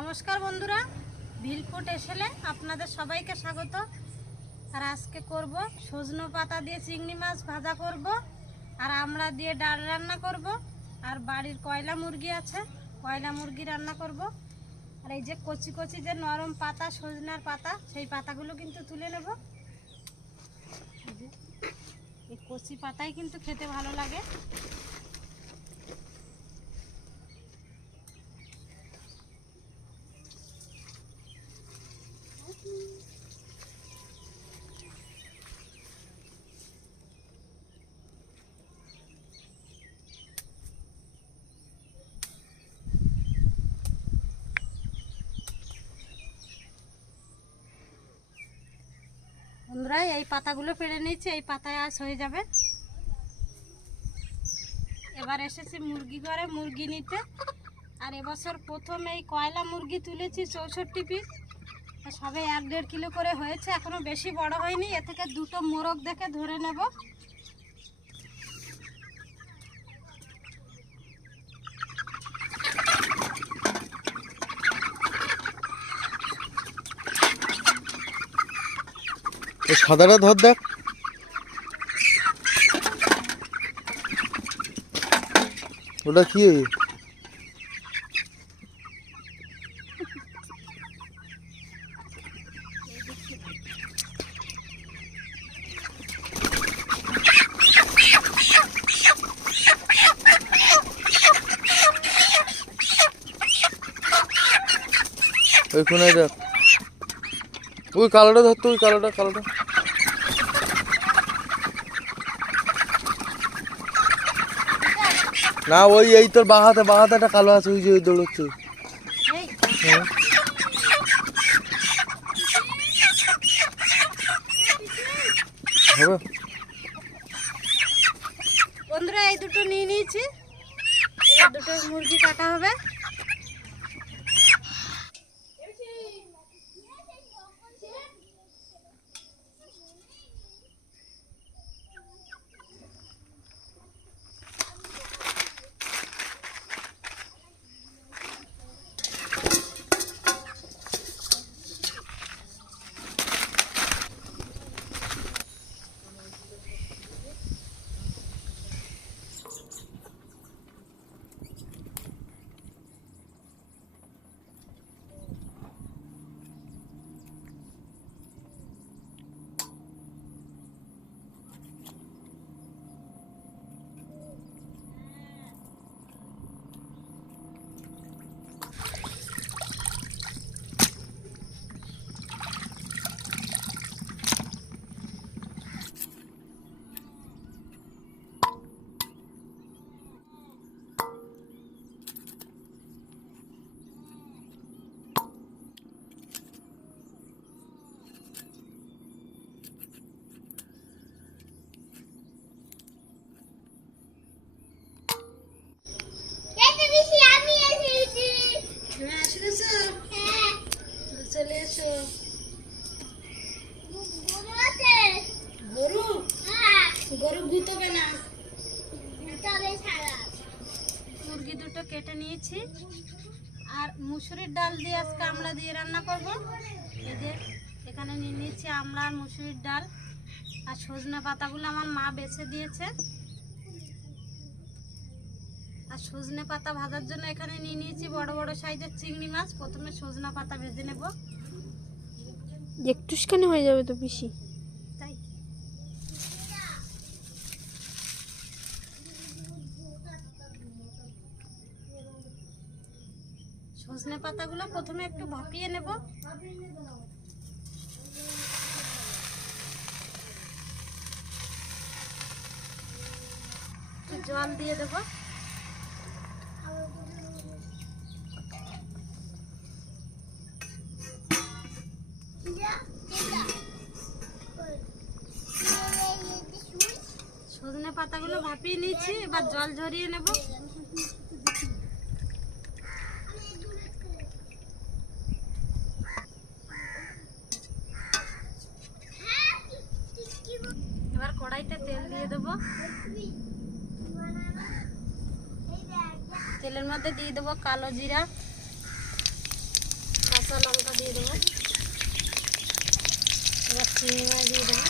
নমস্কার বন্ধুরা ভিলফুট এসেলে আপনাদের সবাইকে স্বাগত। আর আজকে করব, সজনো পাতা দিয়ে চিংড়ি মাছ ভাজা করব, আর আমরা দিয়ে ডাল রান্না করব, আর বাড়ির কয়লা মুরগি আছে, কয়লা মুরগি রান্না করব। আর এই যে কচি কচি যে নরম পাতা, সজনার পাতা, সেই পাতাগুলো কিন্তু তুলে নেব। এই কচি পাতাই কিন্তু খেতে ভালো লাগে। বন্ধুরা এই পাতাগুলো ফেড়ে নিয়েছি, এই পাতায় আস হয়ে যাবে। এবার এসেছি মুরগি ঘরে, মুরগি নিতে। আর এবছর প্রথম এই কয়লা মুরগি তুলেছি, চৌষট্টি পিস। সবে এক দেড় কিলো করে হয়েছে এখনও বেশি বড় হয়নি। এ থেকে দুটো মোরগ দেখে ধরে নেব। সাদাটা ধর দেখ। ওটা কি? ওই কোনায় দেখ। ওই কালোটা ধরতো ওই কালোটা কালোটা। না ওই এই তোর বাহাতে বাহাতে একটা কালো আছে ওই যে ওই দৌড়চ্ছে। বন্ধুরা এই দুটো নিয়ে নিয়েছি। দুটো মুরগি কাটা হবে চলে এসো গরু গরু গুতবে না মুরগি দুটো কেটে নিয়েছি আর মুসুরির ডাল দিয়ে আজকে আমরা দিয়ে রান্না করব। এই যে, এখানে নিয়ে নিয়েছি আমরা আর মুসুরির ডাল। আর সজনে পাতাগুলো আমার মা বেছে দিয়েছে। আর সজনে পাতা ভাজার জন্য এখানে নিয়ে নিয়েছি বড় বড় সাইজের চিংড়ি মাছ। প্রথমে সজনা পাতা ভেজে নেব। একটুখানি হয়ে যাবে তো পিসি তাই সজনে পাতাগুলো প্রথমে একটু ভাপিয়ে নেব। জল দিয়ে দেবো। সজনে পাতাগুলো ভাপিয়ে নিয়েছি, এবার জল ঝরিয়ে নেব এবার কড়াইতে তেল দিয়ে দেবো। তেলের মধ্যে দিয়ে দেবো কালো জিরা, কাঁচা লঙ্কা দিয়ে দেবো। এবার মাছ দিয়ে দেবো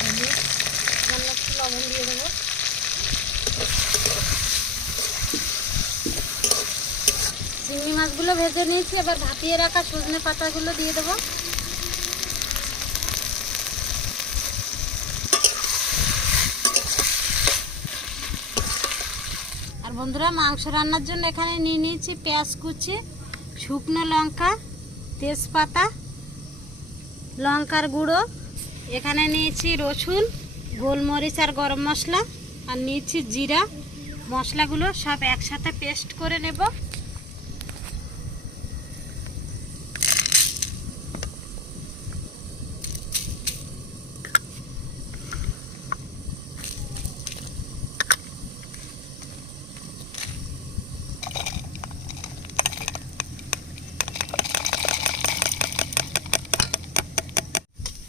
হলুদ, সামান্য একটু লবণ দিয়ে দেবো চিংড়ি মাছগুলো ভেজে নিয়েছি, এবার ভাপিয়ে রাখা সজনে পাতাগুলো দিয়ে দেবো। আর বন্ধুরা, মাংস রান্নার জন্য এখানে নিয়ে নিয়েছি পেঁয়াজ কুচি, শুকনো লঙ্কা, তেজপাতা, লঙ্কার গুঁড়ো। এখানে নিয়েছি রসুন, গোলমরিচ আর গরম মশলা, আর নিয়েছি জিরা। মশলাগুলো সব একসাথে পেস্ট করে নেব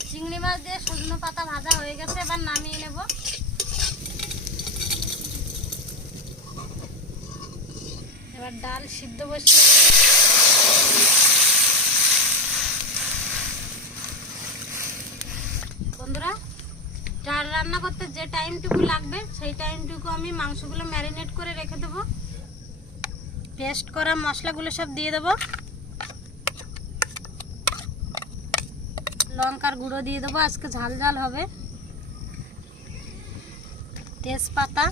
চিংড়ি মাছ দিয়ে সজনে পাতা ভাজা হয়ে গেছে এবার নামিয়ে নেব এবার ডাল সিদ্ধ বসিয়ে দেব। বন্ধুরা ডাল রান্না করতে যে টাইমটুকু লাগবে সেই টাইমটুকু আমি মাংসগুলো ম্যারিনেট করে রেখে দেবো। পেস্ট করা মশলাগুলো সব দিয়ে দেবো। লঙ্কার গুঁড়ো দিয়ে দেবো, আজকে ঝাল ঝাল হবে। তেজপাতা,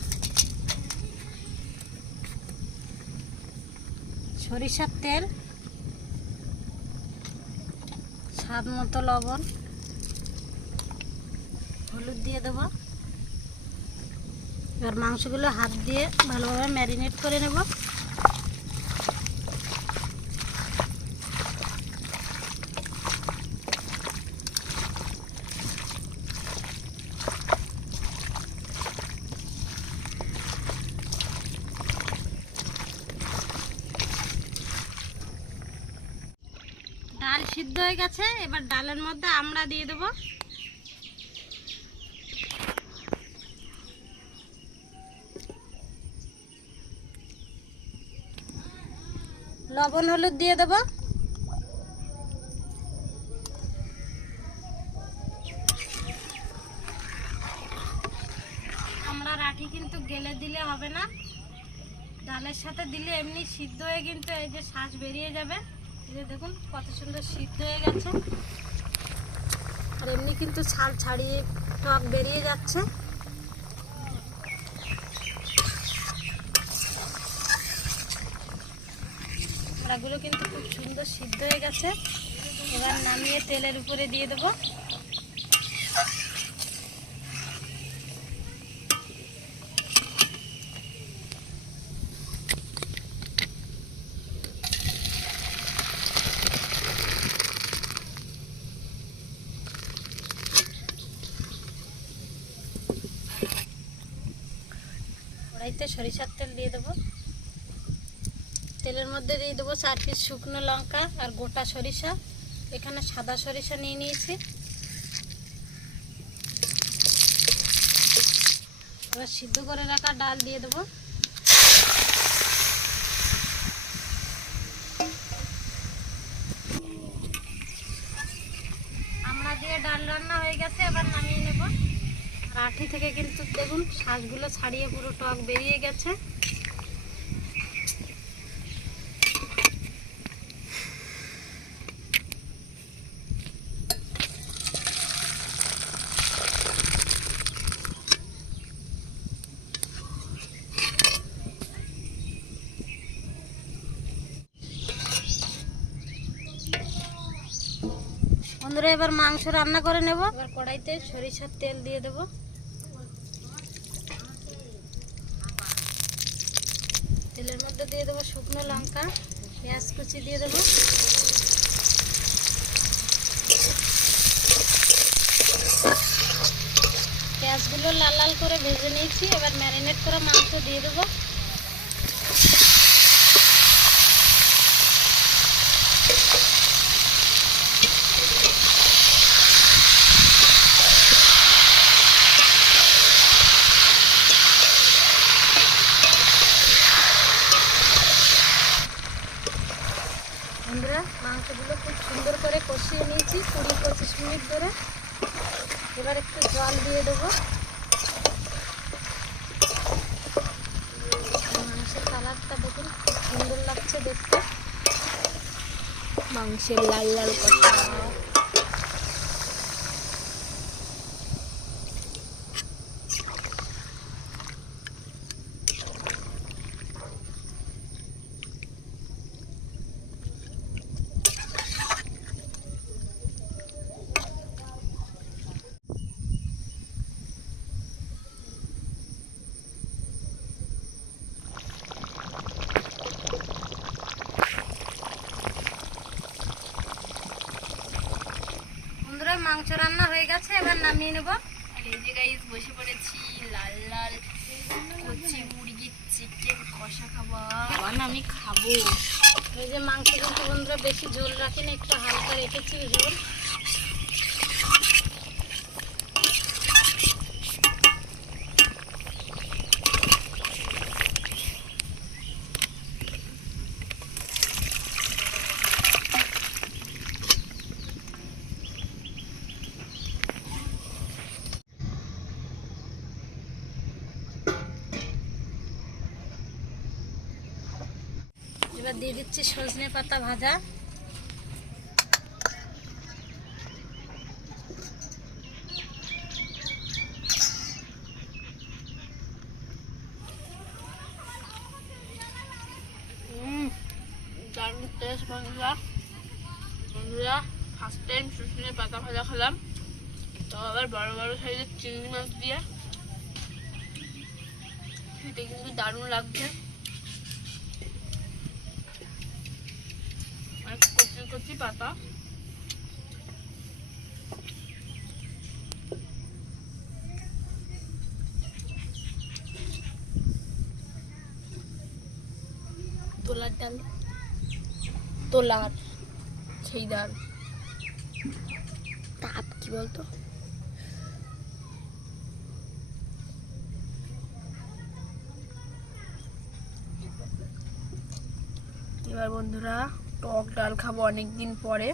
সরিষার তেল, স্বাদ মতো লবণ, হলুদ দিয়ে দেবো। এবার মাংসগুলো হাত দিয়ে ভালোভাবে ম্যারিনেট করে নেব। ডাল সিদ্ধ হয়ে গেছে, এবার ডালের মধ্যে আমরা দিয়ে দেবো লবণ, হলুদ দিয়ে দেবো। আমরা রাখি কিন্তু গেলে দিলে হবে না। ডালের সাথে দিলে এমনি সিদ্ধ হয়ে কিন্তু এই যে শ্বাস বেরিয়ে যাবে। এই যে দেখুন কত সুন্দর সিদ্ধ হয়ে গেছে। আর এমনি কিন্তু ছাল ছাড়িয়ে টক বেরিয়ে যাচ্ছে। কড়াগুলো কিন্তু খুব সুন্দর সিদ্ধ হয়ে গেছে। এবার নামিয়ে তেলের উপরে দিয়ে দেবো। সরিষার তেল দিয়ে দেবো। মধ্যে দিয়ে দেবো চার পিস শুকনো লঙ্কা আর গোটা সরিষা। এখানে সাদা সরিষা নিয়ে নিয়েছি। এবার সিদ্ধ করে রাখা ডাল দিয়ে দেবো। আমরা দিয়ে ডাল রান্না হয়ে গেছে, এবার নামিয়ে নেব। আঠি থেকে কিন্তু দেখুন শ্বাসগুলো ছাড়িয়ে পুরো টক বেরিয়ে গেছে। বন্ধুরা, এবার মাংস রান্না করে নেব। এবার কড়াইতে সরিষার তেল দিয়ে দেব। তেলের মধ্যে দিয়ে দেবো শুকনো লঙ্কা, পেঁয়াজ কুচি দিয়ে দেবো। পেঁয়াজগুলো লাল লাল করে ভেজে নিয়েছি। এবার ম্যারিনেট করা মাংস দিয়ে দেবো ধরে এবার একটু জল দিয়ে দেবো মাংসের কালারটা দেখুন খুব সুন্দর লাগছে দেখতে মাংসের লাল লাল কষা বন্ধুরা মাংস রান্না হয়ে গেছে এবার নামিয়ে নেব। এই যে বসে পড়েছি লাল লাল কচি মুরগির চিকেন কষা খাবার। আমি খাব। ওই যে মাংস কিন্তু বন্ধুরা বেশি ঝোল রাখিনি একটু হালকা রেখেছি ঝোল এবার দিয়ে দিচ্ছি সজনে পাতা ভাজা। দারুণ টেস্ট বন্ধুরা। বন্ধুরা ফার্স্ট টাইম শুশুনে পাতা ভাজা খেলাম। তো আবার বড় বড় সাইজের চিংড়ি মাছ দিয়ে। এটা কিন্তু দারুণ লাগছে আর কচি কচি পাতা তোলার ডাল। তোলার সেই ডাল। তাপ কি বলতো? এবার বন্ধুরা টক ডাল খাব অনেক দিন পরে।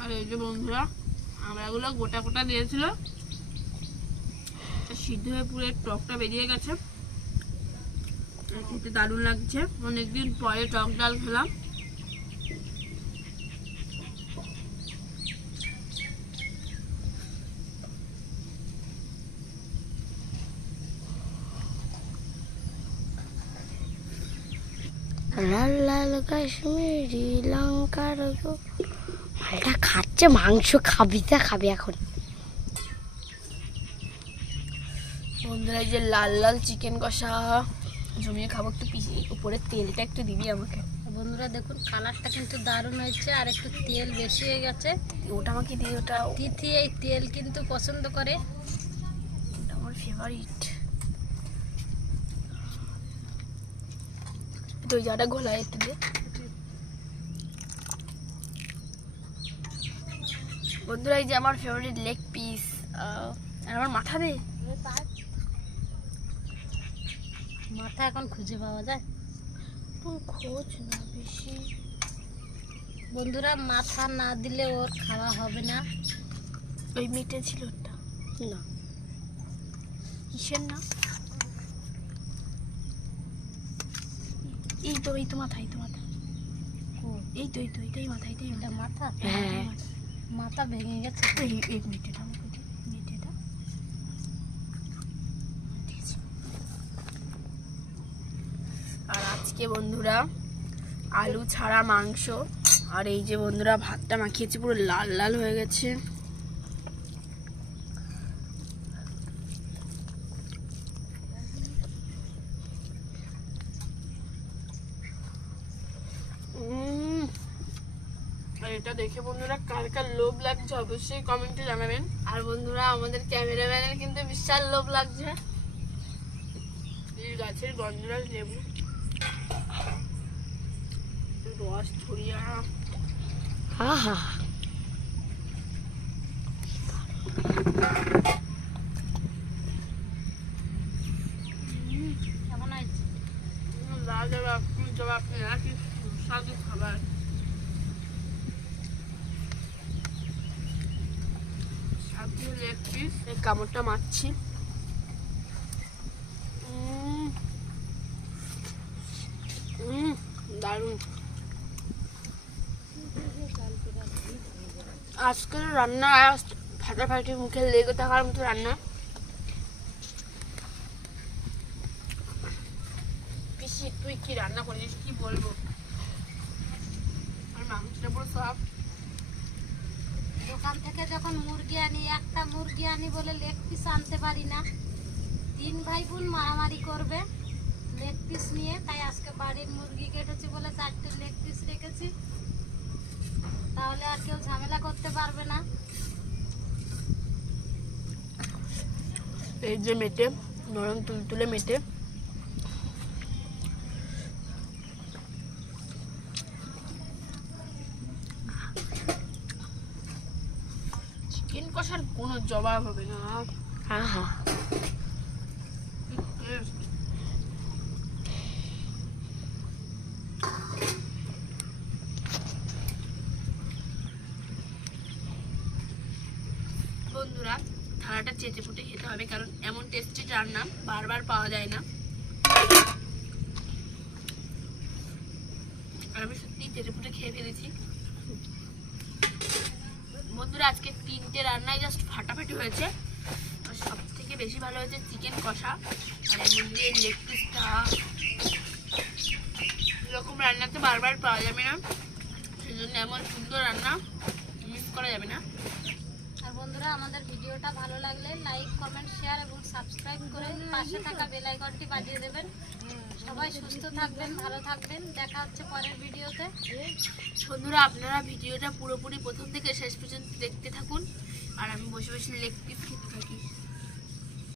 আর এই যে বন্ধুরা, আমরাগুলো গোটা গোটা দিয়েছিল। সিদ্ধ হয়ে পুরো টকটা বেরিয়ে গেছে। খেতে দারুণ লাগছে। অনেকদিন পরে টক ডাল খেলাম। লাল লাল কাশ্মীরি লঙ্কার মালটা খাচ্ছে, মাংস খাবি, তা খাবি এখন। বন্ধুরা যে লাল লাল চিকেন কষা। জমিয়ে খাব একটু পিসি উপরে তেলটা একটু দিবি আমাকে। বন্ধুরা দেখুন কালারটা কিন্তু দারুণ হয়েছে আর একটু তেল বেশি হয়ে গেছে। ওটা আমাকে দিয়ে ওটা তিথি এই তেল কিন্তু পছন্দ করে। ওটা আমার ফেভারিট তো ওই জায়গাটা গোলা একটু দে বন্ধুরা এই যে আমার ফেভারিট লেগ পিস আর আমার মাথা দে। মাথা এখন খুঁজে পাওয়া যায়। খোঁজ না বেশি। বন্ধুরা মাথা না দিলে ওর খাওয়া হবে না। ওই মিটে ছিল ওটা না। কিসের না এই তো এই তো মাথা এই তো মাথা। ও, এই তো এই তো এটাই মাথা এটাই এটা মাথা। হ্যাঁ। মাথা। ভেঙে গেছে। এই মিনিট এটা। দিয়েছি। আর আজকে বন্ধুরা আলু ছাড়া মাংস। আর এই যে বন্ধুরা ভাতটা মাখিয়েছি, পুরো লাল লাল হয়ে গেছে। এটা দেখে বন্ধুরা কার কার লোভ লাগছে অবশ্যই কমেন্টে জানাবেন। আর বন্ধুরা আমাদের ক্যামেরাম্যানের কিন্তু বিশাল লোভ লাগছে। গাছের গন্ধরাজ লেবু। রস ছড়িয়া আহা। কেমন জবাব সুস্বাদু খাবার। এই কামড়টা মারছি। দারুণ। আজকের রান্না ফাটাফাটি মুখে লেগে থাকার মতো রান্না। পিসি, তুই কি রান্না করিস? কি বলব? আর মাংসটা দোকান থেকে যখন মুরগি আনি, একটা মুরগি আনি বলে লেগ পিস আনতে পারি না। তিন ভাই বোন মারামারি করবে লেগ পিস নিয়ে, তাই আজকে বাড়ির মুরগি কেটেছি বলে চারটে লেগ পিস রেখেছি। তাহলে আর কেউ ঝামেলা করতে পারবে না। এই যে মেটে নরম তুলতুলে মেটে। চিকেন কষার কোনো জবাব হবে না। হ্যাঁ কি taste। বন্ধুরা থালাটা চেটে ফুটে খেতে হবে কারণ এমন টেস্টি রান্না বারবার পাওয়া যায় না। আমি সত্যি চেটে ফুটে খেয়ে ফেলেছি। বন্ধুরা, আজকে তিনটে রান্নায় জাস্ট ফাটাফাটি হয়েছে। সব থেকে বেশি ভালো হয়েছে চিকেন কষা আর মধ্যে লেগ পিসটা এরকম রান্না তো বারবার পাওয়া যাবে না। সেই জন্য এমন সুন্দর রান্না মিস করা যাবে না। বন্ধুরা, আমাদের ভিডিওটা ভালো লাগলে লাইক, কমেন্ট, শেয়ার এবং সাবস্ক্রাইব করে পাশে থাকা বেল আইকনটি বাজিয়ে দেবেন। সবাই সুস্থ থাকবেন, ভালো থাকবেন। দেখা হচ্ছে পরের ভিডিওতে। বন্ধুরা, আপনারা ভিডিওটা পুরোপুরি প্রথম থেকে শেষ পর্যন্ত দেখতে থাকুন। আর আমি বসে বসে লেগ পিস